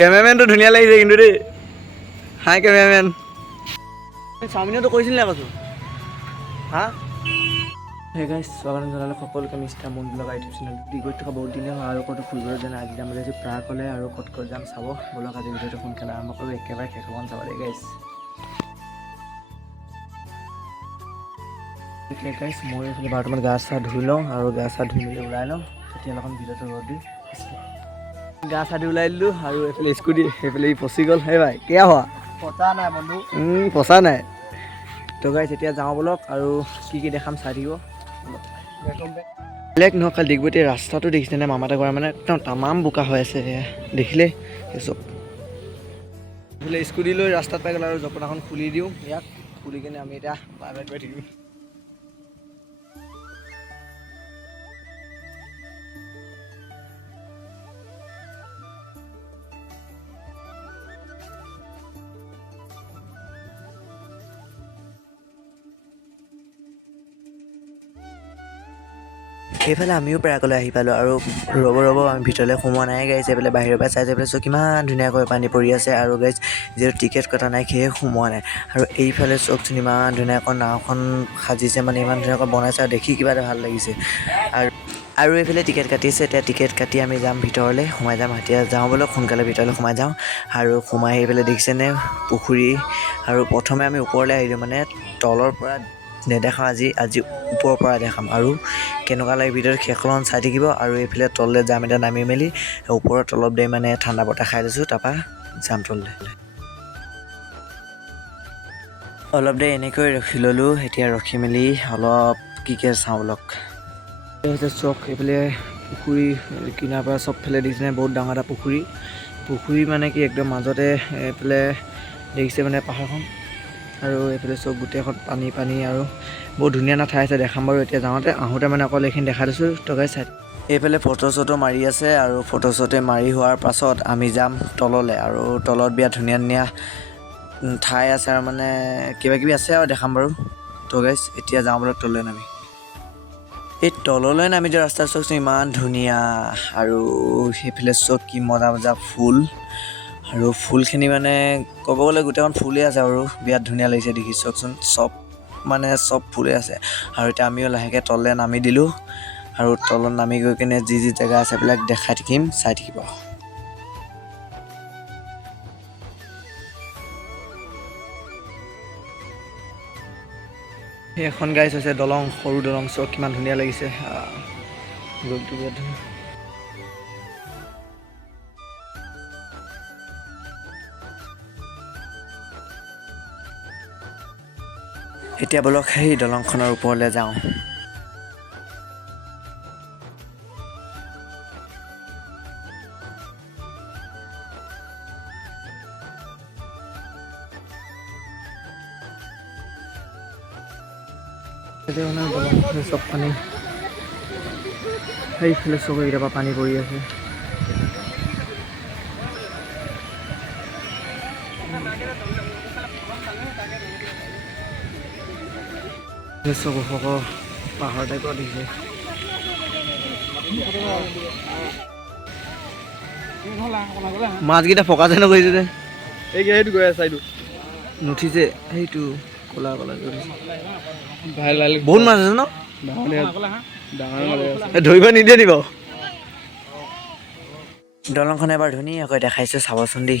কেমেৰামেনটো ধুনীয়া লাগিছে কিন্তু দেই। হাই কেমেৰামেন চাওমিনতো কৈছিল নাই কৈছোঁ হা? সেই গাইজ স্বাগতম জনালোঁ সকলোকে মিষ্টাৰ মন লগা ইউটিউব চেনেল। দি গৈ থকা বহুত দিনে হয় আৰু ক'তো ফুৰিবলৈ যোৱা নাই। আজি যাম বুলি ভাবিছোঁ প্ৰাগলৈ আৰু ক'ত ক'ত যাম চাব। ব'লক আজি ভিডিঅ'টো সোনকালে আৰম্ভ কৰোঁ। একেবাৰে শেষমান চাব দেই গাইজ এতিয়া গাইজ মই এইফালে বৰ্তমান গা চা ধুই লওঁ আৰু গা চা ধুই মেলি ওলাই লওঁ। তেতিয়া অলপমান ভিডিঅ'টো ৰ'দ দি গা চা ধুই ওলাই দিলোঁ আৰু এইফালে স্কুটি সেইফালে ই পচি গ'ল। সেই ভাই কেয়া হোৱা? পতা নাই বন্ধু। পচা নাই। তো গাইজ এতিয়া যাওঁ ব'লক আৰু কি কি দেখাম চাই থাকিব। বেলেগ নহয় খালি ডিগবৈ ৰাস্তাটো দেখিছেনে? মামাতে কৰা মানে একদম তামাম বোকা হৈ আছে। দেখিলে চব। এইফালে স্কুটি লৈ ৰাস্তাত পাই গ'ল আৰু জপনাখন খুলি দিওঁ। ইয়াক খুলি কিনে আমি এতিয়া বাই বাই গৈ থাকিম। সেইফালে আমিও পেৰাকলৈ আহি পালোঁ আৰু ৰ'ব ৰ'ব আমি ভিতৰলৈ সোমোৱা নাই গাইজ এইফালে বাহিৰৰ পৰা চাই চাই পেলাই চোৱা কিমান ধুনীয়াকৈ পানী পৰি আছে। আৰু গাইজ যিহেতু টিকেট কটা নাই সেয়ে সোমোৱা নাই। আৰু এইফালে চাওকচোন ইমান ধুনীয়াকৈ নাওখন সাজিছে মানে ইমান ধুনীয়াকৈ বনাইছে আৰু দেখি কিবা এটা ভাল লাগিছে। আৰু আৰু এইফালে টিকেট কাটিছে এতিয়া টিকেট কাটি আমি যাম ভিতৰলৈ সোমাই যাম এতিয়া যাওঁ ব'লক সোনকালে ভিতৰলৈ সোমাই যাওঁ। আৰু সোমাই আহি পেলাই দেখিছেনে পুখুৰী। আৰু প্ৰথমে আমি ওপৰলৈ আহিলোঁ মানে তলৰ পৰা নেদেখাওঁ আজি আজি ওপৰৰ পৰা দেখাম। আৰু কেনেকুৱা লাগে ভিডিঅ'টো শেষখন চাই থাকিব। আৰু এইফালে তললৈ যাম এতিয়া নামি মেলি ওপৰত অলপ দেৰি মানে ঠাণ্ডা বতাহ খাই লৈছোঁ তাৰপৰা যাম তললৈ। অলপ দেৰি এনেকৈ ৰখি ল'লোঁ এতিয়া ৰখি মেলি অলপ কি কি চাওঁ অলপ। চক এইফালে পুখুৰী কিনাৰ পৰা চবফালে দেখিছেনে বহুত ডাঙৰ এটা পুখুৰী। পুখুৰী মানে কি একদম মাজতে এইফালে দেখিছে মানে পাহাৰখন। আৰু এইফালে চব গোটেইখন পানী পানী আৰু বহুত ধুনীয়া এটা ঠাই আছে দেখাম বাৰু এতিয়া যাওঁতে। আহোঁতে মানে অকল এইখিনি দেখাই দিছোঁ তগাই চাই। এইফালে ফটো চটো মাৰি আছে আৰু ফটো চটো মাৰি হোৱাৰ পাছত আমি যাম তললৈ আৰু তলত বিৰাট ধুনীয়া ধুনীয়া ঠাই আছে আৰু মানে কিবা কিবি আছে আৰু দেখাম বাৰু। তো গাইছ এতিয়া যাওঁ বোলে তললৈ নামি। এই তললৈ নামি যোৱা ৰাস্তা চাওকচোন ইমান ধুনীয়া। আৰু সেইফালে চব কি মজা মজা ফুল। আৰু ফুলখিনি মানে ক'ব গ'লে গোটেইখন ফুলেই আছে আৰু বিৰাট ধুনীয়া লাগিছে দেখি চাওকচোন চব মানে চব ফুলেই আছে। আৰু এতিয়া আমিও লাহেকৈ তললৈ নামি দিলোঁ আৰু তলত নামি গৈ কিনে যি যি জেগা আছে সেইবিলাক দেখাই থাকিম চাই থাকিব। এখন গাইছ হৈছে দলং সৰু দলং চব কিমান ধুনীয়া লাগিছে। গ'লটো বিৰাট ধুনীয়া। এতিয়া বলক সেই দলংখনৰ ওপৰলৈ যাওঁ। চব পানী। সেইফালে চব এইকেইটাৰ পৰা পানী পৰি আছে। চব ওখ পাহাৰ টাইপৰ দেখিছে মাছকেইটা পকা যেন কৰিছে যে। এই গৈ আছে এইটো নুঠিছে সেইটো ক'লা ক'লা কৰিছে বহুত মাছ আছে ন? ধৰিব নিদিয়ে নি বাৰু দলংখন এবাৰ ধুনীয়াকৈ দেখাইছোঁ চাবচোন দেই।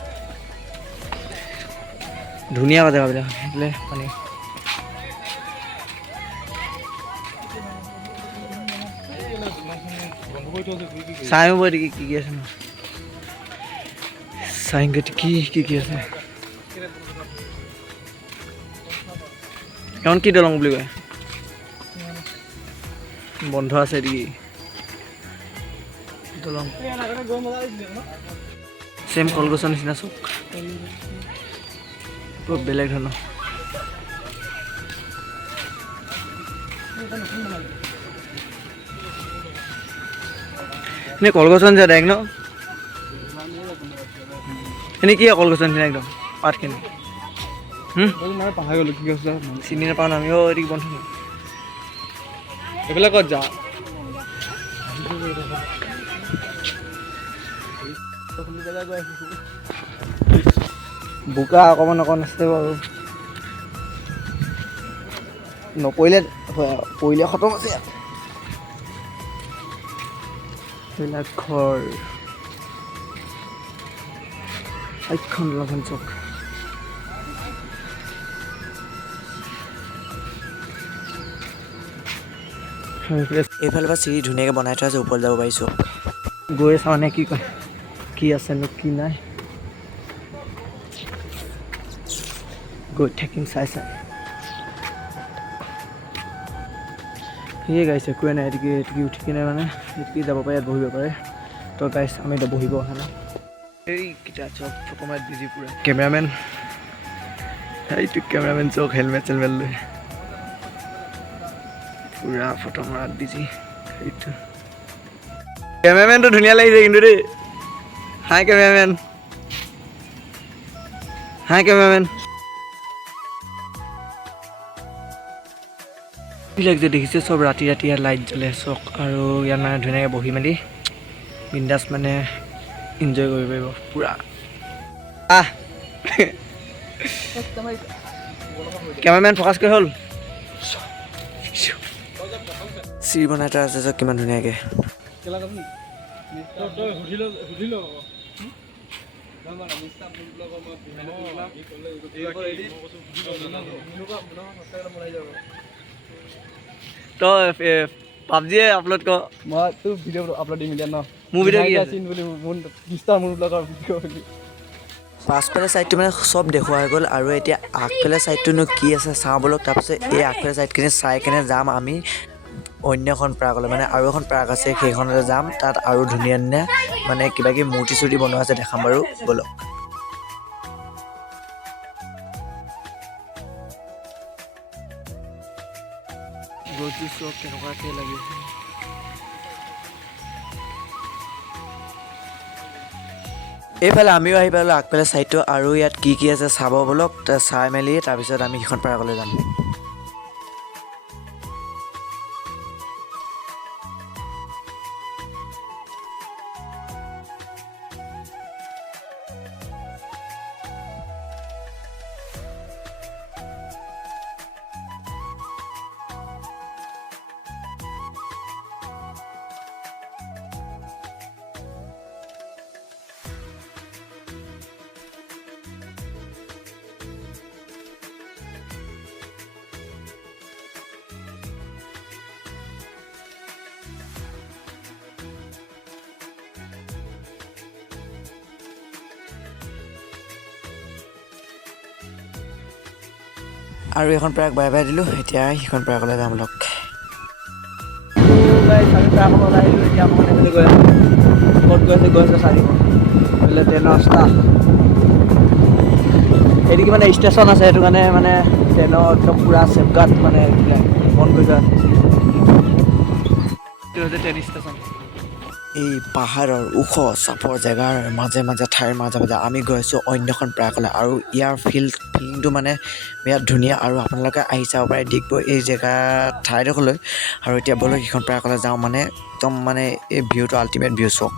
ধুনীয়া জেগাবিলাক সেইফালে পানী। চাইও বৈ কি কি কি আছে ন? চাইংগত কি কি কি আছে? এখন কি দলং বুলি কয়? বন্ধ আছে নেকি দলং। চেম কলগছৰ নিচিনা খুব বেলেগ ধৰণৰ এনেই কলগছৰ নিচিনা ডাইৰেক্ট ন। এনেই কি কলগছৰ নিচিনা একদম পাতখিনি পাহৰি গ'লো কি কৈছিলে চিনি নাপাওঁ ন আমিও এটি বন্ধ নেকি এইফালে ক'ত যা? বোকা অকণমান অকণ আছে বাৰু। নপৰিলে হয় আৰু পৰিলে খতম আছে ইয়াত। সেইবিলাক ঘৰ। আইখন লঘন চক। এইফালৰ পৰা চিৰি ধুনীয়াকৈ বনাই থোৱা আছে ওপৰত যাব পাৰিছোঁ। গৈ চাওঁ নে কি কয় কি আছেনো কি নাই। থাকিম চাই চাই সেয়ে গাইছে একোৱে নাই এটিকি এটিকি উঠি কিনে মানে এটিকি যাব পাৰে ইয়াত বহিব পাৰে তো গাইছ আমি এতিয়া বহিব অহা নাই এইকেইটা চব মাৰি বিজি পূৰা কেমেৰামেন এইটো কেমেৰামেন চক হেলমেট চেলমেট লৈ পূৰা ফটো মৰাত বিজি সেইটো কেমেৰামেনটো ধুনীয়া লাগিছে কিন্তু দেই হাই কেমেৰামেন হাই কেমেৰামেন বিলাক যে দেখিছে, চব ৰাতি ৰাতি ইয়াত লাইট জ্বলে, চক আৰু ইয়াত মানে ধুনীয়াকৈ বহি মেলি বিন্দাছ মানে এনজয় কৰিব পাৰিব, পূৰা। আহ! কেমেৰামেন ফ'কাছ কৰি হ'ল। চিৰি বনাই থোৱা আছে চব কিমান ধুনীয়াকৈ। তই পাবজিয়ে আপলোড কৰ। মই তোৰ ভিডিঅ' আপলোড দিম এতিয়া ন। মোৰ ভিডিঅ' কি আছে? চিন বুলি মোৰ বিছটা মোৰ ব্লগৰ ভিডিঅ' বুলি। পাছফালে ছাইডটো মানে চব দেখুওৱা হৈ গ'ল আৰু এতিয়া আগফালে ছাইডটোনো কি আছে চাওঁ বলক তাৰপিছত এই আগফালে ছাইডখিনি চাই কেনে যাম আমি। অন্য এখন পাৰ্কলৈ মানে আৰু এখন পাৰ্ক আছে সেইখনলৈ যাম। তাত আৰু ধুনীয়া ধুনীয়া মানে কিবা কিবি মূৰ্তি চূৰ্তি বনোৱা আছে দেখাম বাৰু ব'লক। চব কেনেকুৱাকৈ লাগিছে এইফালে আমিও আহি পালোঁ আগফালে ছাইডটো আৰু ইয়াত কি কি আছে চাব বলক চাই মেলি তাৰপিছত আমি সেইখন পাৰ্কলৈ যাম। আৰু এখন পাৰ্ক বাই বাই দিলোঁ, এতিয়া সেইখন পাৰ্কলৈ যাম লগ। ক'ত গৈ আছে, গৈ চাই দিব এইফালে ট্ৰেইনৰ ৰাস্তা। এইটো মানে ষ্টেচন আছে, সেইটো কাৰণে মানে ট্ৰেইনৰ একদম পূৰা ছেফগাৰ্ড মানে বন্ধ কৰি থোৱা আছে। Train station. এই পাহাৰৰ ওখ চাপৰ জেগাৰ মাজে মাজে ঠাইৰ মাজে মাজে আমি গৈ আছোঁ অন্য এখন পাৰ্কলৈ। আৰু ইয়াৰ ফিল ফিলিংটো মানে বিৰাট ধুনীয়া আৰু আপোনালোকে আহি চাব পাৰে ডিগবৈ এই জেগা ঠাইডোখৰলৈ। আৰু এতিয়া ব'লক সেইখন পাৰ্কলৈ যাওঁ মানে একদম মানে এই ভিউটো আল্টিমেট ভিউ চাওক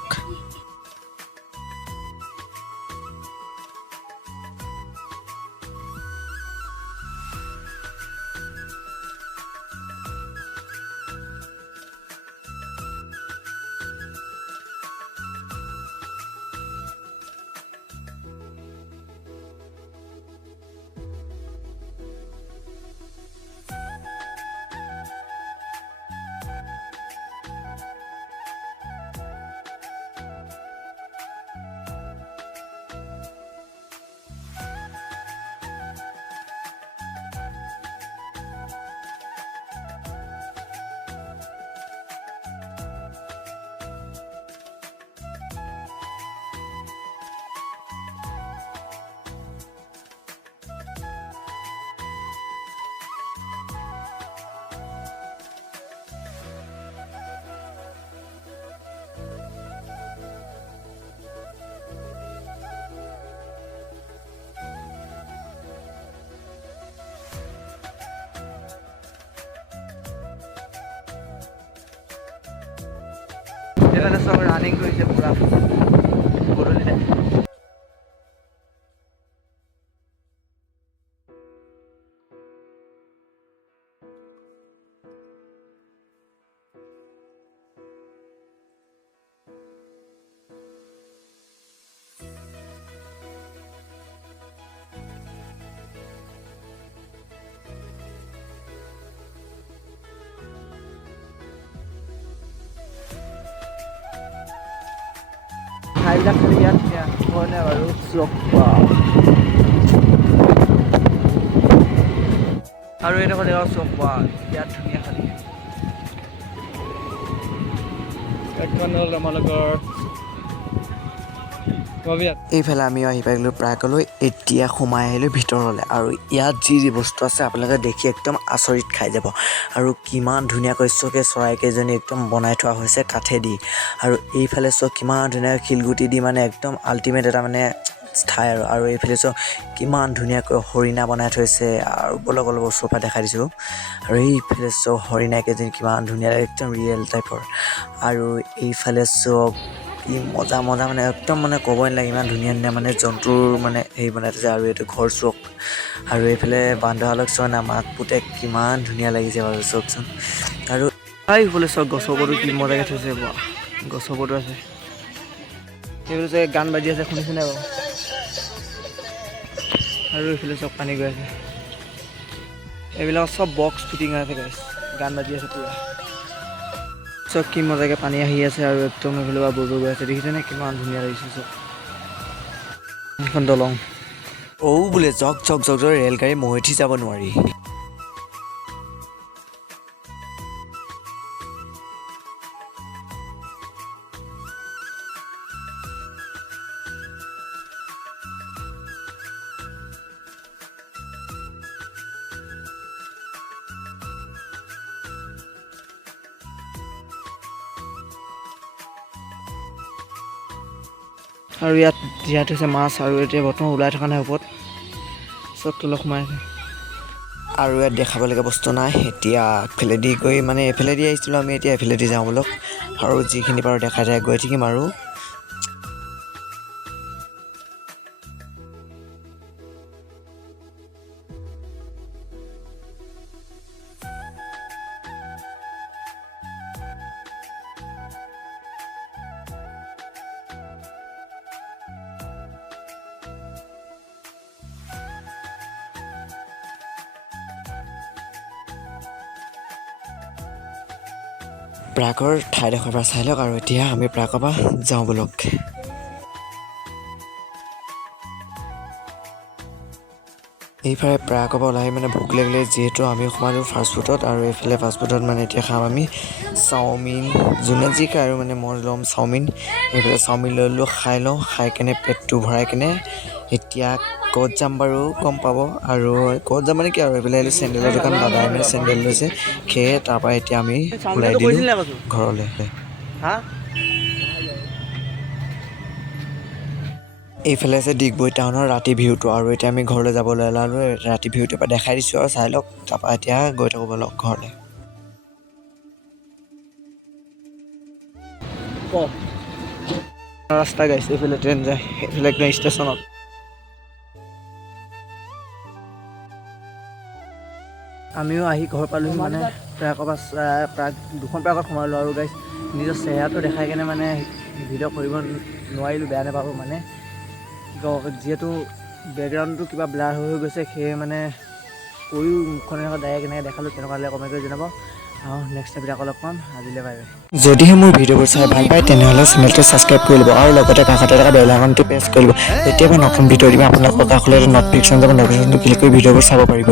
मैंने सब रनिंग को इसे पूरा ঠাইবিলাক খালি ইয়াত ধুনীয়া হয় নাই বাৰু চক আৰু এইডোখৰ জেগা চক ইয়াত ধুনীয়া খালি এখন হ'ল আমালোকৰ ইয়াত এইফালে আমিও আহি পাই গ'লোঁ প্ৰাগলৈ এতিয়া সোমাই আহিলোঁ ভিতৰলৈ আৰু ইয়াত যি যি বস্তু আছে আপোনালোকে দেখি একদম আচৰিত খাই যাব। আৰু কিমান ধুনীয়াকৈ চকে চৰাইকেইজনী একদম বনাই থোৱা হৈছে কাঠেদি। আৰু এইফালে চক কিমান ধুনীয়াকৈ শিলগুটি দি মানে একদম আল্টিমেট এটা মানে ঠাই আৰু আৰু এইফালে চক কিমান ধুনীয়াকৈ হৰিণা বনাই থৈছে আৰু বলক অলপ ওচৰৰ পৰা দেখাই দিছোঁ। আৰু এইফালে চক হৰিণাকেইজনী কিমান ধুনীয়া, একদম ৰিয়েল টাইপৰ আৰু এইফালে চক কি মজা মজা মানে একদম মানে ক'বই নালাগে, ইমান ধুনীয়া ধুনীয়া মানে জন্তুৰ মানে হেৰি বনাই থৈছে আৰু এইটো ঘৰ চোক। আৰু এইফালে বান্দৰশালক চোৱা না মাক পুতেক কিমান ধুনীয়া লাগিছে বাৰু চাওকচোন আৰু এইফালে চক গছৰ ওপৰতো কি মজাকৈ থৈছে বা গছৰ ওপৰতো আছে। এইফালে যে গান বাজি আছে, শুনিছেনে বাৰু? আৰু এইফালে চব পানী গৈ আছে। এইবিলাক চব বক্স ফিটিং হৈ আছে গান বাজি আছে পূৰা। চব কি মজাকৈ পানী আহি আছে আৰু একদম এইফালে পৰা বৈ গৈ আছে। দেখিছেনে? কিমান ধুনীয়া লাগিছে চব এখন দলং। ঔ বোলে জক জক জক জক ৰেলগাড়ী মৈ যাব নোৱাৰি। আৰু ইয়াত জীয়াই থৈছে মাছ আৰু এতিয়া বৰ্তমান ওলাই থকা নাই ওপৰত। চব তলত সোমাই আৰু ইয়াত দেখাবলগীয়া বস্তু নাই। এতিয়া এইফালেদি গৈ মানে এইফালেদি আহিছিলোঁ আমি এতিয়া এইফালেদি যাওঁ বোলক। আৰু যিখিনি পাৰোঁ দেখাই দেখাই গৈ থাকিম আৰু। প্ৰাগৰ ঠাইডোখৰ পৰা চাই লওক আৰু এতিয়া আমি প্ৰাগৰ পৰা যাওঁ বোলক এইফালে প্ৰাগৰ পৰা ওলাই মানে ভোক লাগিলে যিহেতু আমি সোমালোঁ ফাষ্টফুডত আৰু এইফালে ফাষ্টফুডত মানে এতিয়া খাম আমি চাওমিন যোনে যি খায় আৰু মানে মই ল'ম চাওমিন। এইফালে চাওমিন লৈ ল'লোঁ খাই লওঁ খাই কেনে পেটটো ভৰাই কেনে এতিয়া ক'ত যাম বাৰু গম পাব। আৰু ক'ত যাম মানে কি আৰু এইফালে আহিলোঁ চেণ্ডেলৰ দোকান দাদাই মানে চেণ্ডেল লৈছে। সেয়ে তাৰপৰা এতিয়া আমি ওলাই দিলোঁ ঘৰলৈ এইফালে আছে ডিগবৈ টাউনৰ ৰাতি ভিউটো আৰু এতিয়া আমি ঘৰলৈ যাবলৈ ওলালোঁ ৰাতি ভিউটোৰ পৰা দেখাই দিছোঁ আৰু চাই লওক তাৰপৰা এতিয়া গৈ থাকোঁ ব'লক ঘৰলৈ। ৰাস্তা গাইছে এইফালে ট্ৰেইন যায় এইফালে একদম ষ্টেচনত। আমিও আহি ঘৰ পালোহি মানে। প্ৰায় ক'ৰবাত প্ৰায় দুখন প্ৰাগত সোমালোঁ আৰু গাইছ নিজৰ চেহেৰাটো দেখাই কেনে মানে ভিডিঅ' কৰিব নোৱাৰিলোঁ বেয়া নাপাব মানে। যিহেতু বেকগ্ৰাউণ্ডটো কিবা ব্লাৰ হৈ গৈছে সেয়ে মানে কৰিও মুখখন এনেকুৱা ডাইৰেক্ট এনেকৈ দেখালোঁ তেনেকুৱা হ'লে কমেণ্ট কৰি জনাব। আৰু নেক্সট আকৌ লগ পাম। আজিলৈ বাই যদিহে মোৰ ভিডিঅ'বোৰ চাই ভাল পায় তেনেহ'লে চেনেলটো ছাবস্ক্ৰাইব কৰি ল'ব আৰু লগতে কাষতে থকা বেল আইকনটো প্ৰেছ কৰি ল'ব। তেতিয়া মই নতুন ভিডিঅ' দিম আপোনালোকৰ কাষলৈ নটিফিকেশ্যন যাব নটিফিকেশ্যনটো ক্লিক কৰি ভিডিঅ'বোৰ চাব পাৰিব।